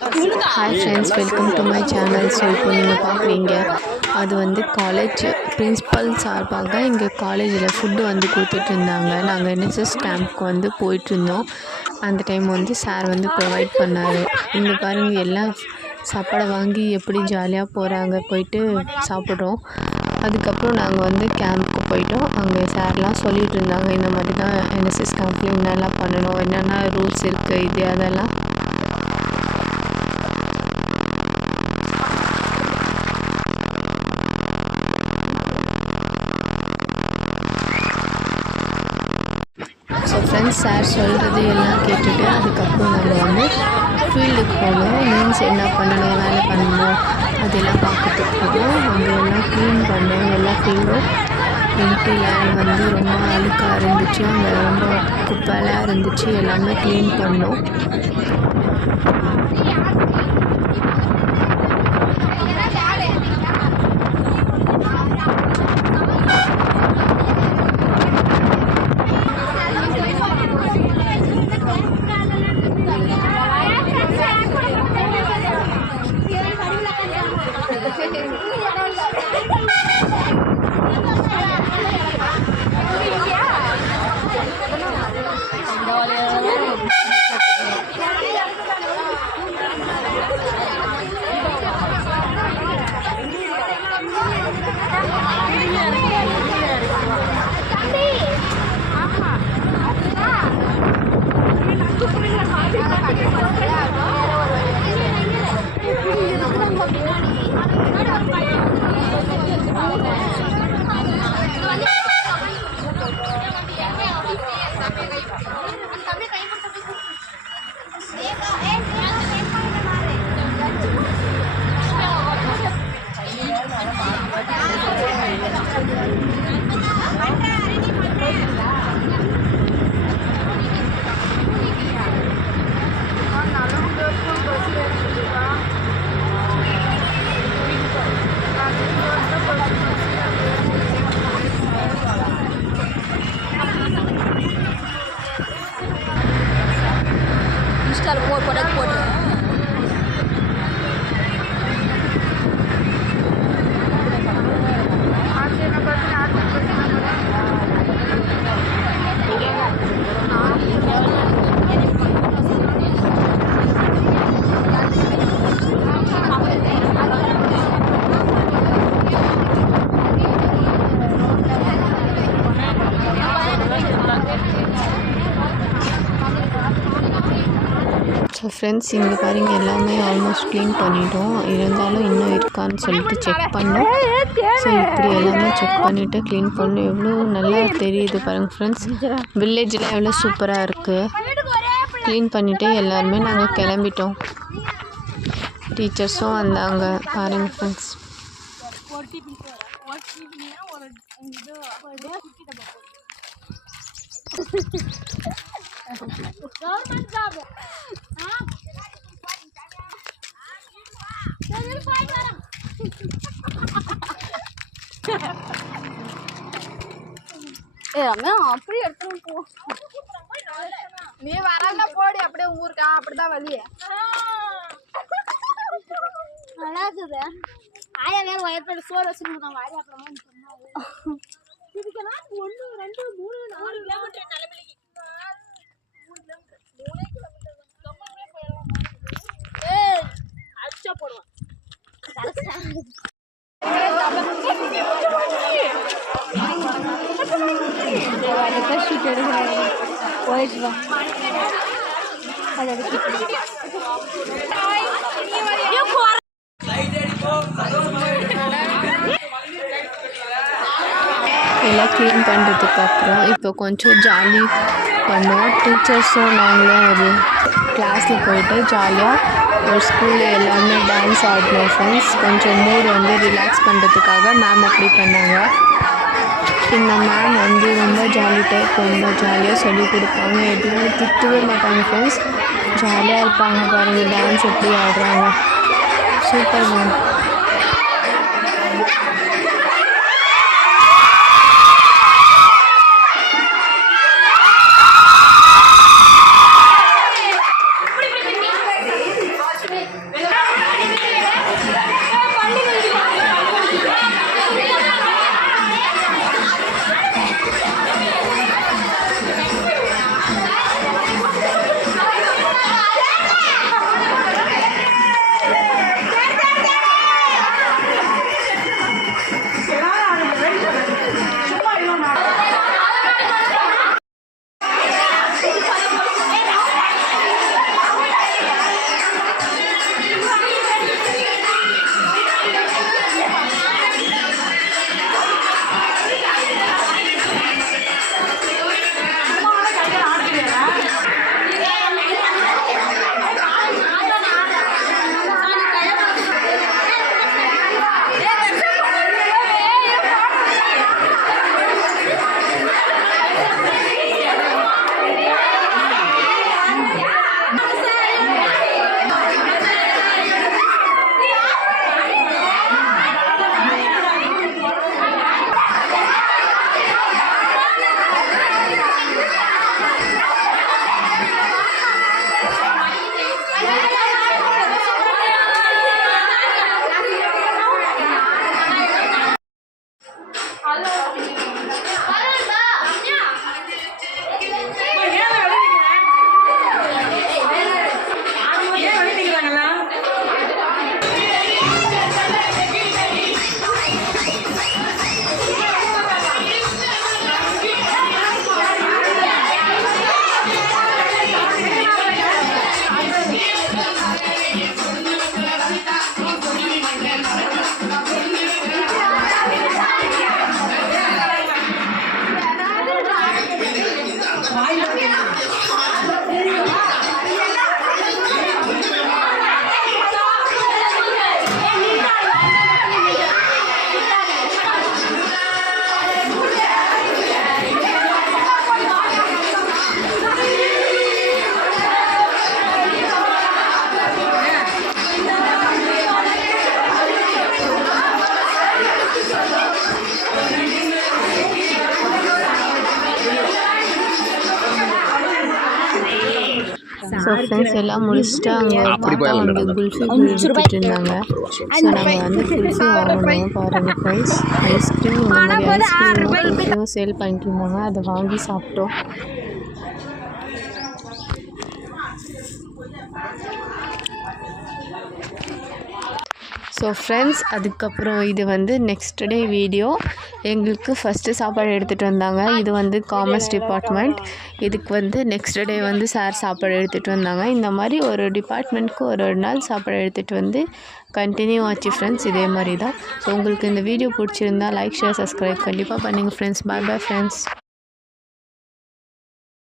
Hi friends, welcome to my channel. So இப்போ நீங்கள் பார்க்குறீங்க அது வந்து காலேஜ் பிரின்ஸிபல் சார்பாக எங்கள் காலேஜில் ஃபுட்டு வந்து கொடுத்துட்ருந்தாங்க. நாங்கள் என்எஸ்எஸ் கேம்ப்க்கு வந்து போயிட்டுருந்தோம். அந்த டைம் வந்து சார் வந்து ப்ரொவைட் பண்ணார். இங்கே பாருங்கள் எல்லாம் சாப்பாடை வாங்கி எப்படி ஜாலியாக போகிறாங்க, போயிட்டு சாப்பிட்றோம். அதுக்கப்புறம் நாங்கள் வந்து கேம்ப்க்கு போயிட்டோம். அங்கே சார்லாம் சொல்லிகிட்டு இருந்தாங்க, இந்த மாதிரி தான் என்எஸ்எஸ் கேம்ப்ல என்னெல்லாம் பண்ணணும், என்னென்ன ரூல்ஸ் இருக்குது, இது அதெல்லாம். ஸோ ஃப்ரெண்ட்ஸ் சார் சொல்கிறது எல்லாம் கேட்டுட்டு அதுக்கப்புறம் நாங்கள் வந்து ஃபீல்டுக்கு போனோம். மீன்ஸ் என்ன பண்ணணும், வேலை பண்ணணும் அதெல்லாம் பார்க்கறதுக்கு போனோம். அங்கே எல்லாம் க்ளீன் பண்ணோம். எல்லா ஃபீல்டும் எம்டி லேண்ட் வந்து ரொம்ப அழுக்காக இருந்துச்சு, அங்கே ரொம்ப குப்பைலாம் இருந்துச்சு, எல்லாமே க்ளீன் பண்ணோம். ஸோ ஃப்ரெண்ட்ஸ் இங்கே பாருங்கள் எல்லாமே ஆல்மோஸ்ட் க்ளீன் பண்ணிட்டோம். இருந்தாலும் இன்னும் இருக்கான்னு சொல்லிட்டு செக் பண்ணோம். ஸோ இப்படி எல்லாமே செக் பண்ணிவிட்டு க்ளீன் பண்ணோம். எவ்வளோ நல்லா தெரியுது பாருங்கள் ஃப்ரெண்ட்ஸ், வில்லேஜில் எவ்வளோ சூப்பராக இருக்குது. க்ளீன் பண்ணிவிட்டு எல்லாருமே நாங்கள் கிளம்பிட்டோம். டீச்சர்ஸும் வந்தாங்க பாருங்கள் ஃப்ரெண்ட்ஸ். அப்படி எடுத்துட்டு போ, நீ வரல போடி, அப்படியே ஊருக்கா அப்படிதான் வழியே நல்லா இருக்குது. ஆயா வேற வயப்பட சோறு வச்சுருக்கோம். வாரி அப்புறமா இதுக்கெல்லாம் 1 2 3 4 கிலோமீட்டர் நிலமலிக்கு 3 கிலோமீட்டர் கம்மவே போயிடலாம். ஏய் அடிச்சா போடுவான். ஷீட் எடுக்கிறாங்க போயிட்டு வா. எல்லாம் க்ளீன் பண்ணுறதுக்கு அப்புறம் இப்போ கொஞ்சம் ஜாலி பண்ணோம். டீச்சர்ஸும் நாங்களும் ஒரு கிளாஸில் போயிட்டு ஜாலியாக ஒரு ஸ்கூலில் எல்லாமே டான்ஸ் ஆடினோம் ஃப்ரெண்ட்ஸ். கொஞ்சம் மூட் வந்து ரிலாக்ஸ் பண்ணுறதுக்காக மேம் அப்படி பண்ணாங்க. இந்த மேம் வந்து ரொம்ப ஜாலி டைப், ரொம்ப ஜாலியாக சொல்லிக் கொடுப்பாங்க, எதுவும் திட்டவே மாட்டாங்க ஃப்ரெண்ட்ஸ். ஜாலியாக இருப்பாங்க பாருங்கள், டான்ஸ் எப்படி ஆடுறாங்க, சூப்பர் மேம். ஸோ ஃப்ரெண்ட்ஸ் எல்லாம் முடிச்சுட்டு அங்கே பாப்பா வந்து குல்ஃபி குடிச்சிட்டு இருந்தாங்க. ஸோ நாங்கள் வந்து குல்ஃபி வாங்கினோம். பாருங்கள் ஃப்ரெண்ட்ஸ், ஐஸ்கிரீம் இந்த மாதிரி ஐஸ்கிரீமும் குல்ஃபியும் சேல் பண்ணிட்டு இருந்தாங்க. அதை வாங்கி சாப்பிட்டோம். ஸோ ஃப்ரெண்ட்ஸ், அதுக்கப்புறம் இது வந்து நெக்ஸ்ட் டே வீடியோ. எங்களுக்கு ஃபஸ்ட்டு சாப்பாடு எடுத்துகிட்டு வந்தாங்க. இது வந்து காமர்ஸ் டிபார்ட்மெண்ட். இதுக்கு வந்து நெக்ஸ்ட் டே வந்து சார் சாப்பாடு எடுத்துகிட்டு வந்தாங்க. இந்த மாதிரி ஒரு டிபார்ட்மெண்ட்க்கு ஒரு நாள் சாப்பாடு எடுத்துகிட்டு வந்து கண்டினியூ ஆச்சு ஃப்ரெண்ட்ஸ். இதே மாதிரி தான். ஸோ உங்களுக்கு இந்த வீடியோ பிடிச்சிருந்தா லைக், ஷேர், சப்ஸ்கிரைப் கண்டிப்பாக பண்ணுங்கள் ஃப்ரெண்ட்ஸ். பாய் பாய் ஃப்ரெண்ட்ஸ்.